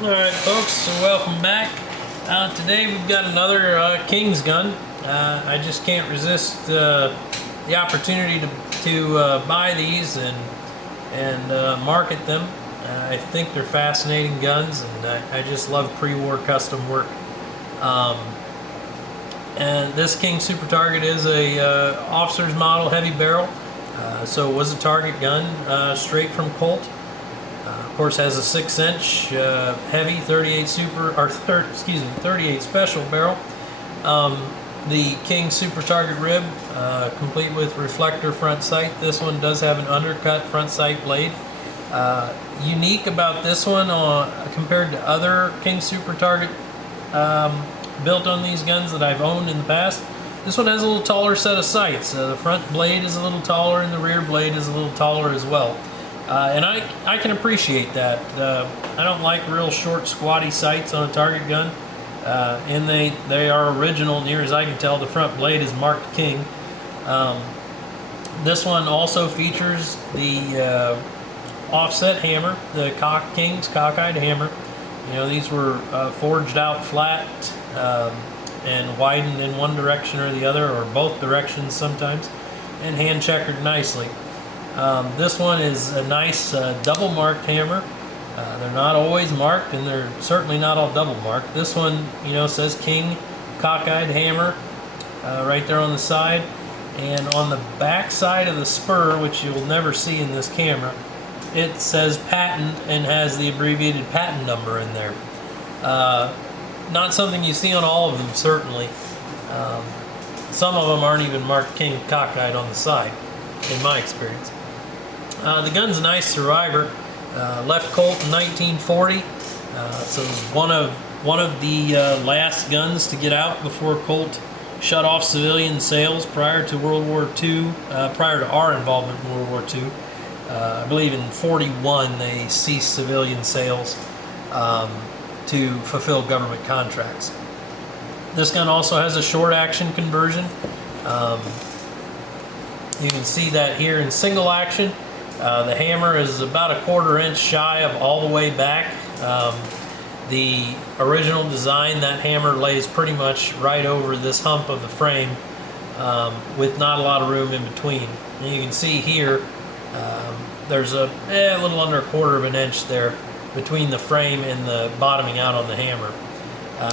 Alright folks, so welcome back. Today we've got another King's gun. I just can't resist the opportunity to buy these and market them. I think they're fascinating guns, and I just love pre-war custom work. And this King Super Target is a officer's model heavy barrel, so it was a target gun straight from Colt. Of course, has a 6-inch heavy 38 super or 38 special barrel. The King Super Target rib, complete with reflector front sight. This one does have an undercut front sight blade. Unique about this one compared to other King Super Target built on these guns that I've owned in the past, this one has a little taller set of sights. The front blade is a little taller and the rear blade is a little taller as well. And I can appreciate that. I don't like real short squatty sights on a target gun, and they are original near as I can tell. The front blade is marked King. This one also features the offset hammer, the King's cockeyed hammer. You know, these were forged out flat and widened in one direction or the other, or both directions sometimes, and hand checkered nicely. This one is a nice double marked hammer. They're not always marked, and they're certainly not all double marked. This one, you know, says King cockeyed hammer right there on the side, and on the back side of the spur, which you'll never see in this camera, it says patent and has the abbreviated patent number in there. Not something you see on all of them, certainly. Some of them aren't even marked King cockeyed on the side, in my experience. The gun's a nice survivor. Left Colt in 1940, so it's one of the last guns to get out before Colt shut off civilian sales prior to World War II, prior to our involvement in World War II. I believe in 41 they ceased civilian sales to fulfill government contracts. This gun also has a short action conversion. You can see that here in single action. The hammer is about a 1/4 inch shy of all the way back. The original design, that hammer lays pretty much right over this hump of the frame with not a lot of room in between. And you can see here there's a little under a 1/4 inch there between the frame and the bottoming out on the hammer,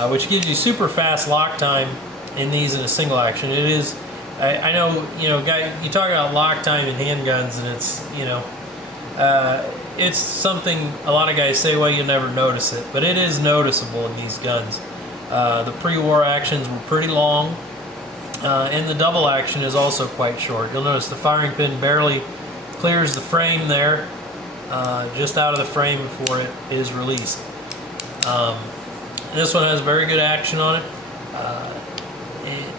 which gives you super fast lock time in these in a single action. It is, I know, you know, you talk about lock time in handguns, and it's, you know, it's something a lot of guys say, well, you never notice it, but it is noticeable in these guns. The pre-war actions were pretty long, and the double action is also quite short. You'll notice the firing pin barely clears the frame there, just out of the frame before it is released. This one has very good action on it.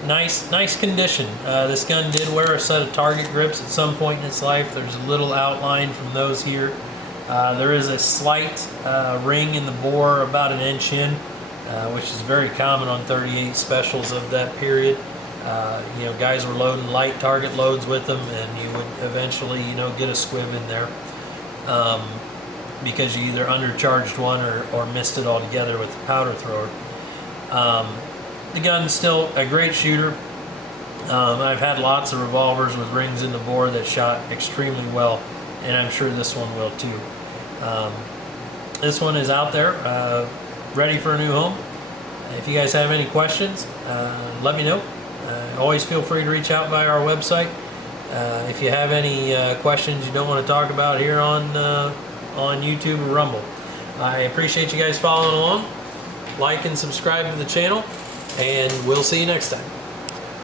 Nice condition. This gun did wear a set of target grips at some point in its life. There's a little outline from those here. There is a slight ring in the bore about 1 inch in, which is very common on 38 specials of that period. You know, guys were loading light target loads with them, and you would eventually, you know, get a squib in there because you either undercharged one or missed it altogether with the powder thrower. The gun's still a great shooter. I've had lots of revolvers with rings in the bore that shot extremely well, and I'm sure this one will too. This one is out there, ready for a new home. If you guys have any questions, let me know. Always feel free to reach out via our website. If you have any questions you don't want to talk about here on YouTube or Rumble. I appreciate you guys following along. Like and subscribe to the channel, and we'll see you next time.